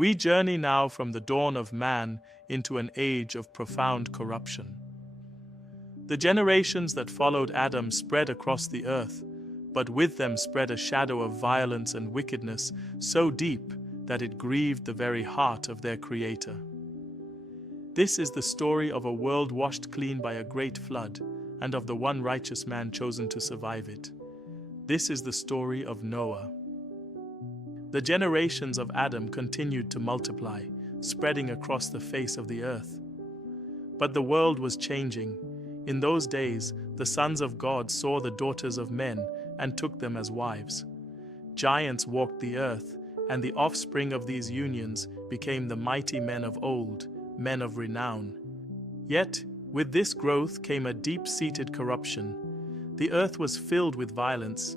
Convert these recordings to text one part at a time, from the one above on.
We journey now from the dawn of man into an age of profound corruption. The generations that followed Adam spread across the earth, but with them spread a shadow of violence and wickedness so deep that it grieved the very heart of their Creator. This is the story of a world washed clean by a great flood, and of the one righteous man chosen to survive it. This is the story of Noah. The generations of Adam continued to multiply, spreading across the face of the earth. But the world was changing. In those days, the sons of God saw the daughters of men and took them as wives. Giants walked the earth, and the offspring of these unions became the mighty men of old, men of renown. Yet, with this growth came a deep-seated corruption. The earth was filled with violence.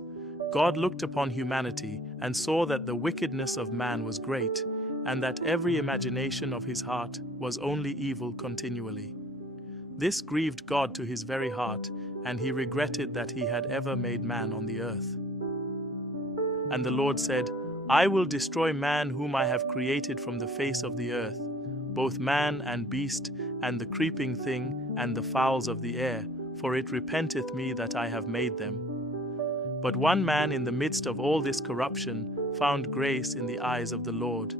God looked upon humanity and saw that the wickedness of man was great, and that every imagination of his heart was only evil continually. This grieved God to his very heart, and he regretted that he had ever made man on the earth. And the Lord said, I will destroy man whom I have created from the face of the earth, both man and beast, and the creeping thing, and the fowls of the air, for it repenteth me that I have made them. But one man in the midst of all this corruption found grace in the eyes of the Lord.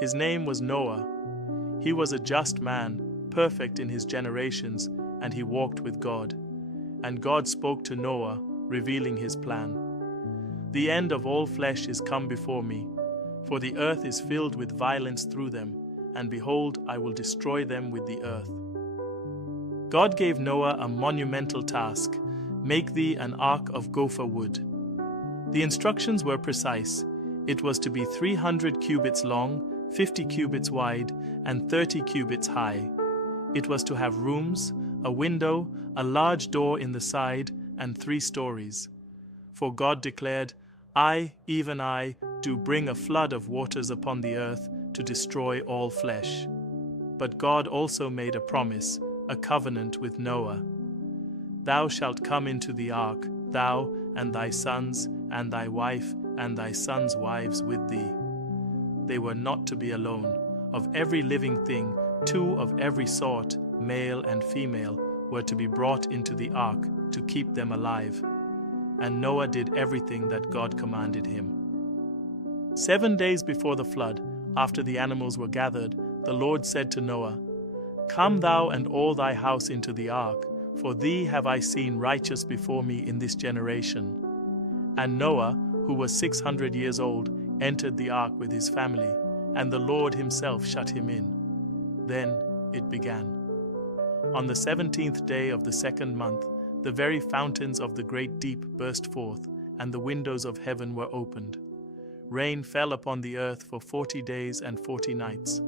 His name was Noah. He was a just man, perfect in his generations, and he walked with God. And God spoke to Noah, revealing his plan. The end of all flesh is come before me, for the earth is filled with violence through them, and behold, I will destroy them with the earth. God gave Noah a monumental task: make thee an ark of gopher wood. The instructions were precise. It was to be 300 cubits long, 50 cubits wide, and 30 cubits high. It was to have rooms, a window, a large door in the side, and 3 stories. For God declared, I, even I, do bring a flood of waters upon the earth to destroy all flesh. But God also made a promise, a covenant with Noah. Thou shalt come into the ark, thou and thy sons, and thy wife, and thy sons' wives with thee. They were not to be alone. Of every living thing, 2 of every sort, male and female, were to be brought into the ark to keep them alive. And Noah did everything that God commanded him. 7 days before the flood, after the animals were gathered, the Lord said to Noah, Come thou and all thy house into the ark, for thee have I seen righteous before me in this generation. And Noah, who was 600 years old, entered the ark with his family, and the Lord himself shut him in. Then it began. On the 17th day of the 2nd month, the very fountains of the great deep burst forth, and the windows of heaven were opened. Rain fell upon the earth for 40 days and 40 nights.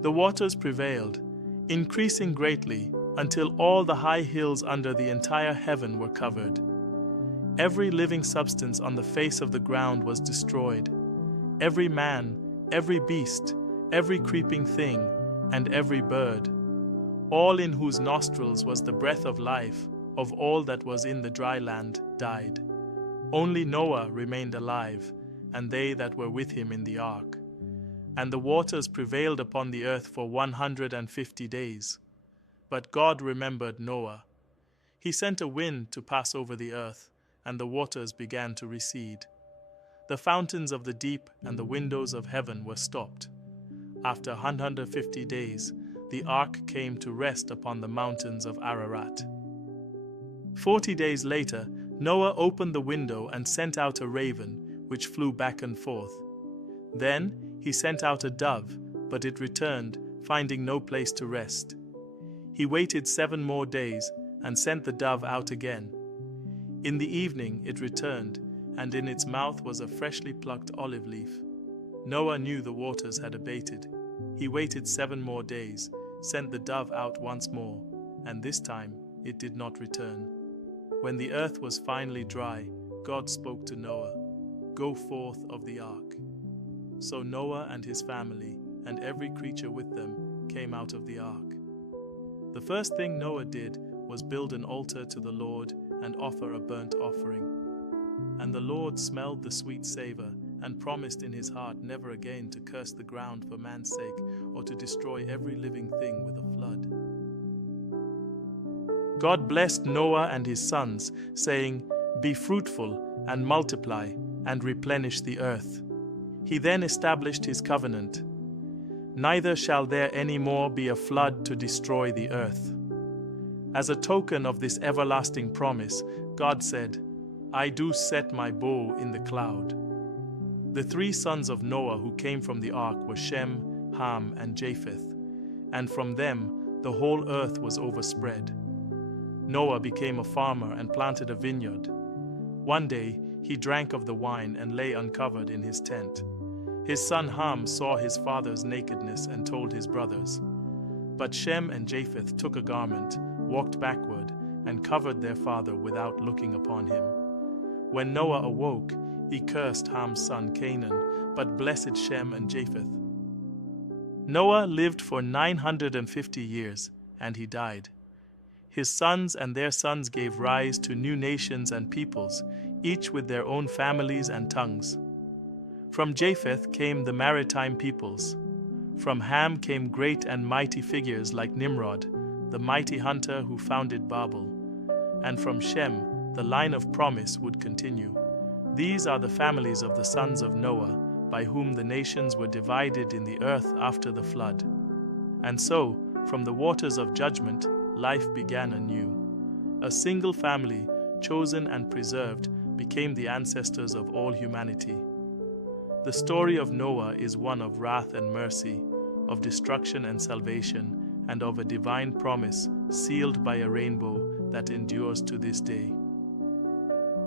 The waters prevailed, increasing greatly, until all the high hills under the entire heaven were covered. Every living substance on the face of the ground was destroyed. Every man, every beast, every creeping thing, and every bird, all in whose nostrils was the breath of life, of all that was in the dry land, died. Only Noah remained alive, and they that were with him in the ark. And the waters prevailed upon the earth for 150 days. But God remembered Noah. He sent a wind to pass over the earth, and the waters began to recede. The fountains of the deep and the windows of heaven were stopped. After 150 days, the ark came to rest upon the mountains of Ararat. 40 days later, Noah opened the window and sent out a raven, which flew back and forth. Then he sent out a dove, but it returned, finding no place to rest. He waited 7 more days and sent the dove out again. In the evening it returned, and in its mouth was a freshly plucked olive leaf. Noah knew the waters had abated. He waited 7 more days, sent the dove out once more, and this time it did not return. When the earth was finally dry, God spoke to Noah, Go forth of the ark. So Noah and his family, and every creature with them, came out of the ark. The first thing Noah did was build an altar to the Lord and offer a burnt offering. And the Lord smelled the sweet savor, and promised in his heart never again to curse the ground for man's sake or to destroy every living thing with a flood. God blessed Noah and his sons, saying, "Be fruitful and multiply and replenish the earth." He then established his covenant. "Neither shall there any more be a flood to destroy the earth." As a token of this everlasting promise, God said, "I do set my bow in the cloud." The 3 sons of Noah who came from the ark were Shem, Ham, and Japheth, and from them the whole earth was overspread. Noah became a farmer and planted a vineyard. One day he drank of the wine and lay uncovered in his tent. His son Ham saw his father's nakedness and told his brothers. But Shem and Japheth took a garment, walked backward, and covered their father without looking upon him. When Noah awoke, he cursed Ham's son Canaan, but blessed Shem and Japheth. Noah lived for 950 years, and he died. His sons and their sons gave rise to new nations and peoples, each with their own families and tongues. From Japheth came the maritime peoples. From Ham came great and mighty figures like Nimrod, the mighty hunter who founded Babel. And from Shem, the line of promise would continue. These are the families of the sons of Noah, by whom the nations were divided in the earth after the flood. And so, from the waters of judgment, life began anew. A single family, chosen and preserved, became the ancestors of all humanity. The story of Noah is one of wrath and mercy, of destruction and salvation, and of a divine promise sealed by a rainbow that endures to this day.